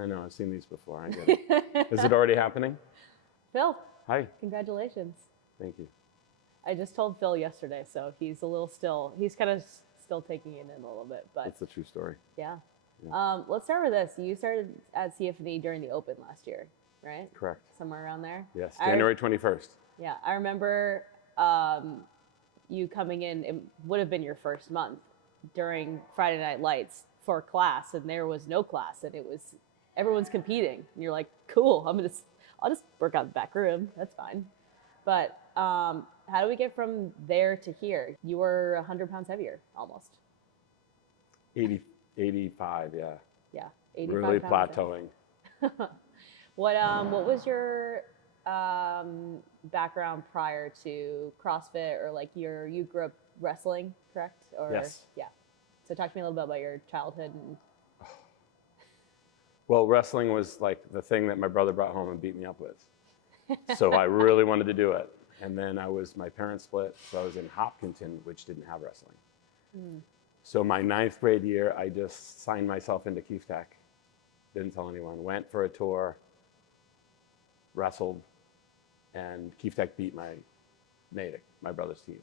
I know, I've seen these before. I get it. Is it already happening? Phil, Hi. congratulations. Thank you. I just told Phil yesterday, so he's kind of still taking it in a little bit, but That's the true story. yeah. Let's start with this. You started at CFD during the Open last year, right? Correct. Somewhere around there? Yes, January 21st. Yeah, I remember you coming in, it would have been your first month during Friday Night Lights for class, and there was no class, and everyone's competing. And you're like, cool, I'll just work out the back room, that's fine. But how do we get from there to here? You were 100 pounds heavier, almost. 85, yeah. Yeah, 85 Really pounds plateauing. What was your background prior to CrossFit, or like you grew up wrestling, correct? Or, yes. Yeah. So talk to me a little bit about your childhood. Well, wrestling was like the thing that my brother brought home and beat me up with. So I really wanted to do it. And then my parents split, so I was in Hopkinton, which didn't have wrestling. So my 9th grade year, I just signed myself into Keefe Tech. Didn't tell anyone. Went for a tour, wrestled, and Keefe Tech beat my Natick, my brother's team,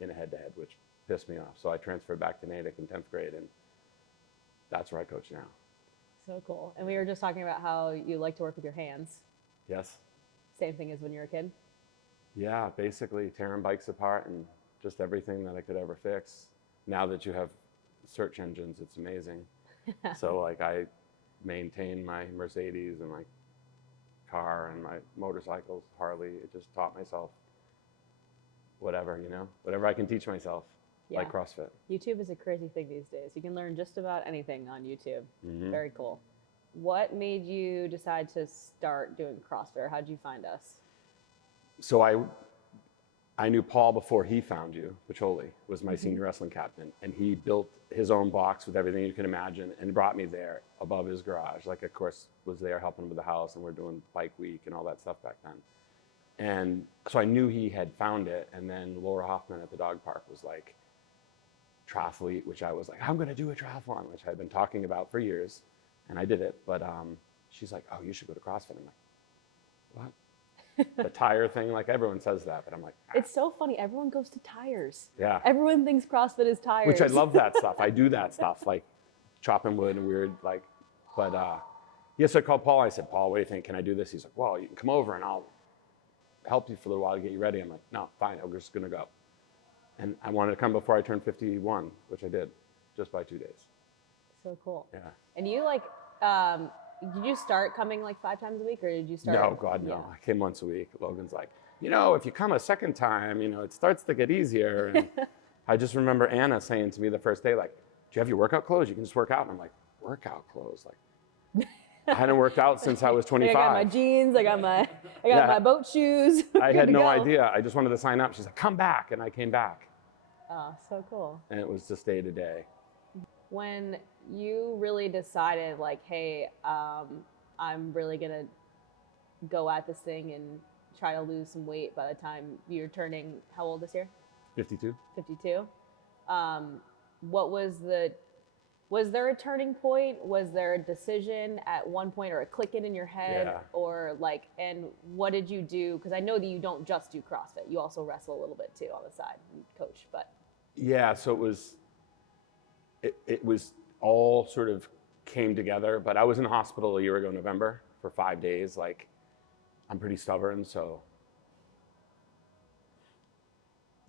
in a head-to-head, which pissed me off. So I transferred back to Natick in 10th grade, and that's where I coach now. So cool. And we were just talking about how you like to work with your hands. Yes. Same thing as when you were a kid? Yeah, basically tearing bikes apart and just everything that I could ever fix. Now that you have search engines, it's amazing. So like I maintain my Mercedes and my car and my motorcycles, Harley. It just taught myself whatever I can teach myself, like CrossFit. YouTube is a crazy thing these days. You can learn just about anything on YouTube. Very cool. What made you decide to start doing CrossFit, or how did you find us? So I knew Paul before he found you. Pacholi was my senior wrestling captain, and he built his own box with everything you can imagine and brought me there above his garage. Like, of course, was there helping him with the house, and we're doing bike week and all that stuff back then. And so I knew he had found it, and then Laura Hoffman at the dog park was like, triathlete, which I was like, I'm gonna do a triathlon, which I'd been talking about for years, and I did it. But she's like, oh, you should go to CrossFit. I'm like, what? The tire thing, like everyone says that, but I'm like, It's so funny. Everyone goes to tires. Yeah. Everyone thinks CrossFit is tires. Which I love that stuff. I do that stuff, like chopping wood and weird, like, but so I called Paul. I said, Paul, what do you think? Can I do this? He's like, well, you can come over and I'll help you for a little while to get you ready. I'm like, no, fine, I'm just gonna go. And I wanted to come before I turned 51, which I did, just by 2 days. So cool. Yeah. And you did you start coming like 5 times a week, or did you start? No, God, no. I came once a week. Logan's like, if you come a second time, it starts to get easier. And I just remember Anna saying to me the first day, like, do you have your workout clothes? You can just work out. And I'm like, workout clothes? Like, I hadn't worked out since I was 25. I got my jeans, I got my boat shoes. I had no idea. I just wanted to sign up. She's like, come back. And I came back. Oh, so cool. And it was just day to day. When you really decided, like, hey, I'm really gonna go at this thing and try to lose some weight by the time you're turning, how old this year? 52. 52. Was there a turning point? Was there a decision at one point, or a click in your head? Yeah. Or like, and what did you do? Because I know that you don't just do CrossFit. You also wrestle a little bit too on the side and coach, but. Yeah, so it was all sort of came together, but I was in the hospital a year ago, November, for 5 days. Like, I'm pretty stubborn, so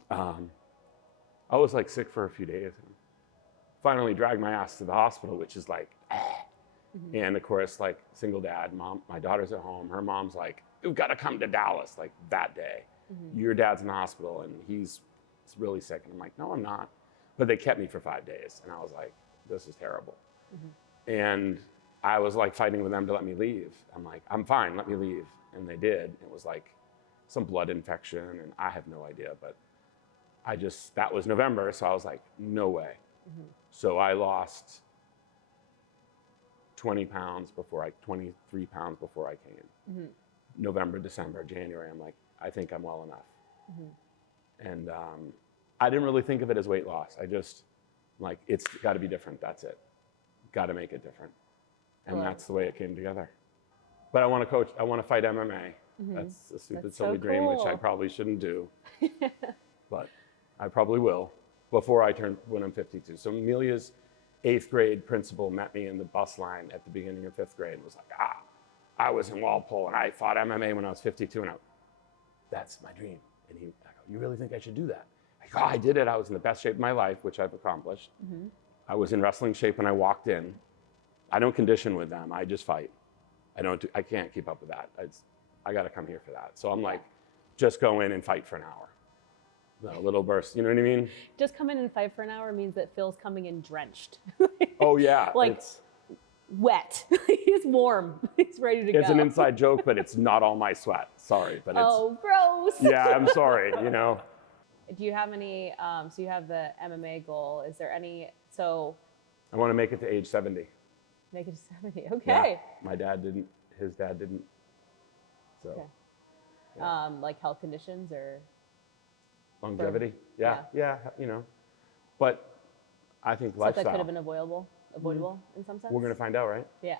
I was like sick for a few days and finally dragged my ass to the hospital, which is like, And of course, like, single dad, mom, my daughter's at home. Her mom's like, you've got to come to Dallas, like, that day. Your dad's in the hospital and he's really sick. And I'm like, no, I'm not. But they kept me for 5 days. And I was like, this is terrible. And I was like fighting with them to let me leave. I'm like, I'm fine, let me leave. And they did. It was like some blood infection and I have no idea, but that was November. So I was like, no way. So I lost 23 pounds before I came. November, December, January, I'm like, I think I'm well enough. And I didn't really think of it as weight loss. I just, like, it's got to be different. That's it. Got to make it different. And Well, that's the way it came together. But I want to coach, I want to fight MMA. That's a stupid, That's so silly dream, which I cool. probably shouldn't do. But I probably will before when I'm 52. So Amelia's 8th grade principal met me in the bus line at the beginning of 5th grade and was like, I was in Walpole and I fought MMA when I was 52. And that's my dream. And I go, you really think I should do that? I go, I did it. I was in the best shape of my life, which I've accomplished. I was in wrestling shape when I walked in. I don't condition with them. I just fight. I can't keep up with that. I got to come here for that. So I'm like, just go in and fight for an hour. A little burst, you know what I mean? Just come in and fight for an hour means that Phil's coming in drenched. Oh yeah. Like wet. He's warm. He's ready to go. It's an inside joke, but it's not all my sweat. Sorry, but it's. Oh, gross. Yeah, I'm sorry, you know. Do you have any, so you have the MMA goal. Is there any, so. I want to make it to age 70. Make it to 70, okay. Yeah, my dad didn't, his dad didn't. So. Okay. Yeah. Like health conditions or? Longevity? Yeah, you know. But I think Stuff lifestyle. that could have been avoidable in some sense? We're going to find out, right? Yeah,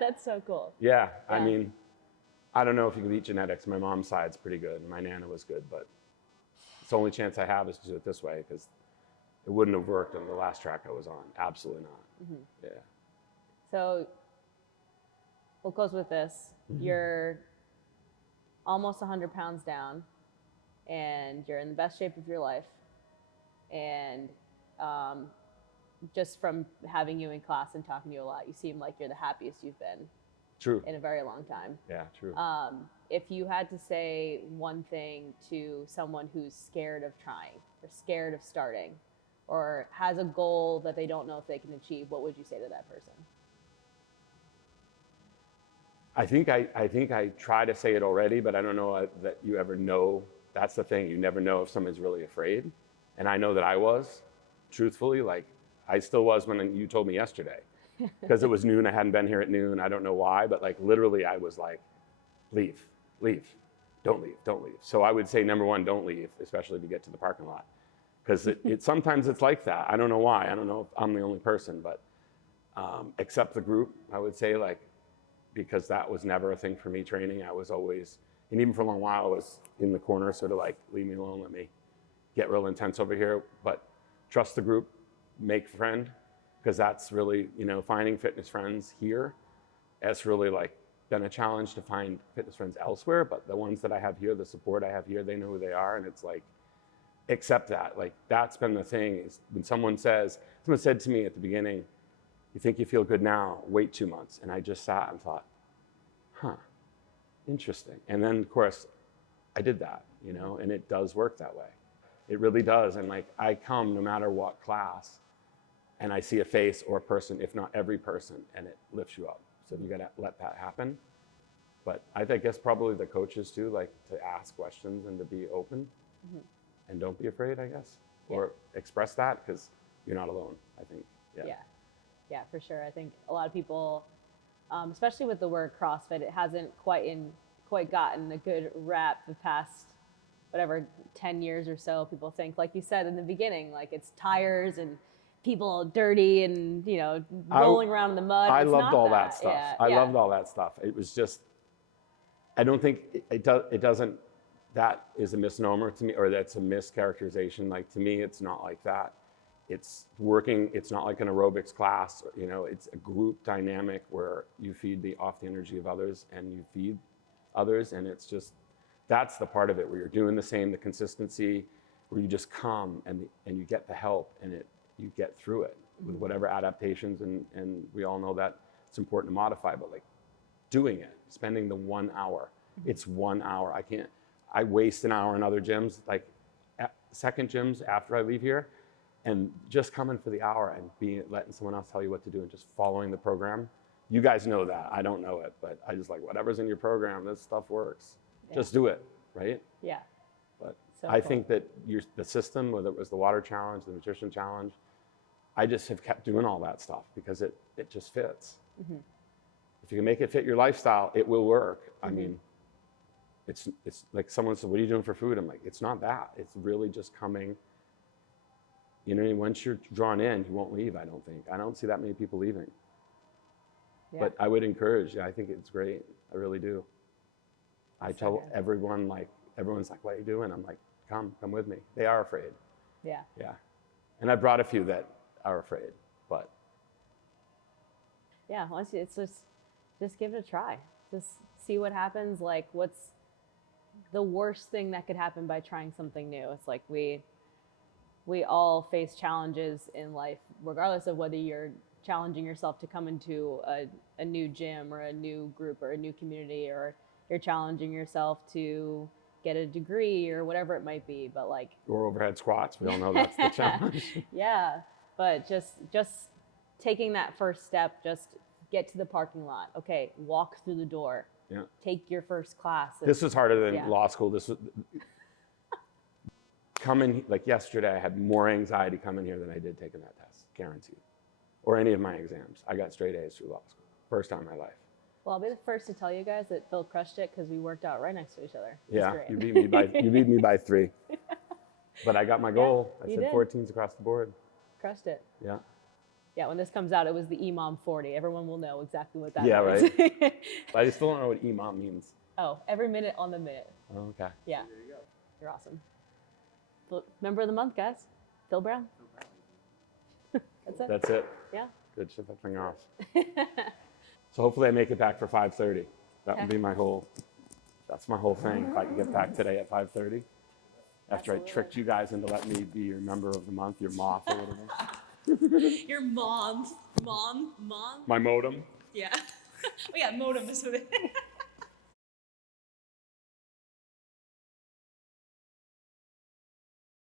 that's so cool. Yeah, I Yeah. mean, I don't know if you can beat genetics. My mom's side's pretty good. My Nana was good, but it's the only chance I have is to do it this way because it wouldn't have worked on the last track I was on. Absolutely not. Yeah. So we'll close with this. You're almost 100 pounds down and you're in the best shape of your life. And just from having you in class and talking to you a lot, you seem like you're the happiest you've been True. in a very long time. Yeah, true. If you had to say one thing to someone who's scared of trying or scared of starting or has a goal that they don't know if they can achieve, what would you say to that person? I think I try to say it already, but I don't know that you ever know. That's the thing. You never know if someone's really afraid. And I know that I was, truthfully, like I still was when you told me yesterday. Because it was noon, I hadn't been here at noon. I don't know why, but like literally I was like, leave, don't leave. So I would say number one, don't leave, especially if you get to the parking lot. Because sometimes it's like that. I don't know why. I don't know if I'm the only person, but accept the group, I would say, like, because that was never a thing for me training. I was always, and even for a long while, I was in the corner, sort of like, leave me alone, let me get real intense over here. But trust the group, make a friend, because that's really, you know, finding fitness friends here, it's really like been a challenge to find fitness friends elsewhere. But the ones that I have here, the support I have here, they know who they are. And it's like, accept that. Like, that's been the thing is when someone said to me at the beginning, you think you feel good now, wait 2 months. And I just sat and thought, interesting. And then of course I did that, you know, and it does work that way. It really does. And like, I come no matter what class and I see a face or a person, if not every person, and it lifts you up. So you gotta let that happen. But I guess probably the coaches too, like to ask questions and to be open and don't be afraid, I guess, or express that because you're not alone, I think. Yeah, for sure. I think a lot of people, especially with the word CrossFit, it hasn't quite gotten a good rap the past, 10 years or so. People think, like you said in the beginning, like it's tires and people dirty and, you know, rolling around in the mud. I It's loved not all that stuff. Yeah, I loved all that stuff. It was just, I don't think it doesn't, that is a misnomer to me, or that's a mischaracterization. Like to me, it's not like that. It's working, it's not like an aerobics class, you know, it's a group dynamic where you feed off the energy of others and you feed others. And it's just, that's the part of it where you're doing the consistency, where you just come and you get the help and you get through it with whatever adaptations. And we all know that it's important to modify, but like doing it, spending the 1 hour, it's 1 hour. I waste an hour in other gyms, like second gyms after I leave here. And just coming for the hour and letting someone else tell you what to do and just following the program. You guys know that. I don't know it, but I just like whatever's in your program, this stuff works. Yeah. Just do it, right? Yeah. But so I think that the system, whether it was the water challenge, the nutrition challenge, I just have kept doing all that stuff because it just fits. If you can make it fit your lifestyle, it will work. I mean, it's like someone said, what are you doing for food? I'm like, it's not that. It's really just coming. You know, once you're drawn in, you won't leave, I don't think. I don't see that many people leaving. Yeah. But I would encourage, I think it's great. I really do. I That's so tell good. everyone, like, everyone's like, what are you doing? I'm like, come with me. They are afraid. Yeah. Yeah. And I brought a few that are afraid, but. Yeah, honestly, it's just give it a try. Just see what happens. Like, what's the worst thing that could happen by trying something new? It's like we all face challenges in life, regardless of whether you're challenging yourself to come into a new gym or a new group or a new community, or you're challenging yourself to get a degree or whatever it might be. But like, Or overhead squats. We all know that's the challenge. yeah, but just taking that first step, just get to the parking lot. Okay, walk through the door. Yeah. Take your first class. This is harder than Yeah. law school. This was coming, like yesterday, I had more anxiety coming here than I did taking that test, guaranteed. Or any of my exams. I got straight A's through law school. First time in my life. Well, I'll be the first to tell you guys that Phil crushed it because we worked out right next to each other. It was Yeah, great. you beat me by 3. But I got my goal. I you said did. 14s across the board. Crushed it. Yeah. Yeah, when this comes out, it was the EMOM 40. Everyone will know exactly what that Yeah, is. right. But I still don't know what EMOM means. Oh, every minute on the minute. Oh, okay. Yeah. There you go. You're awesome. Member of the month, guys. Phil Brown. That's it. That's it. Yeah. Good, shut that thing off. So hopefully I make it back for 5:30. That would be my whole, that's my whole thing. If I can get back today at 5:30. After I tricked you guys into letting me be your member of the month, your moth or whatever. Your mom. My modem. Yeah. Oh yeah, modem is what it.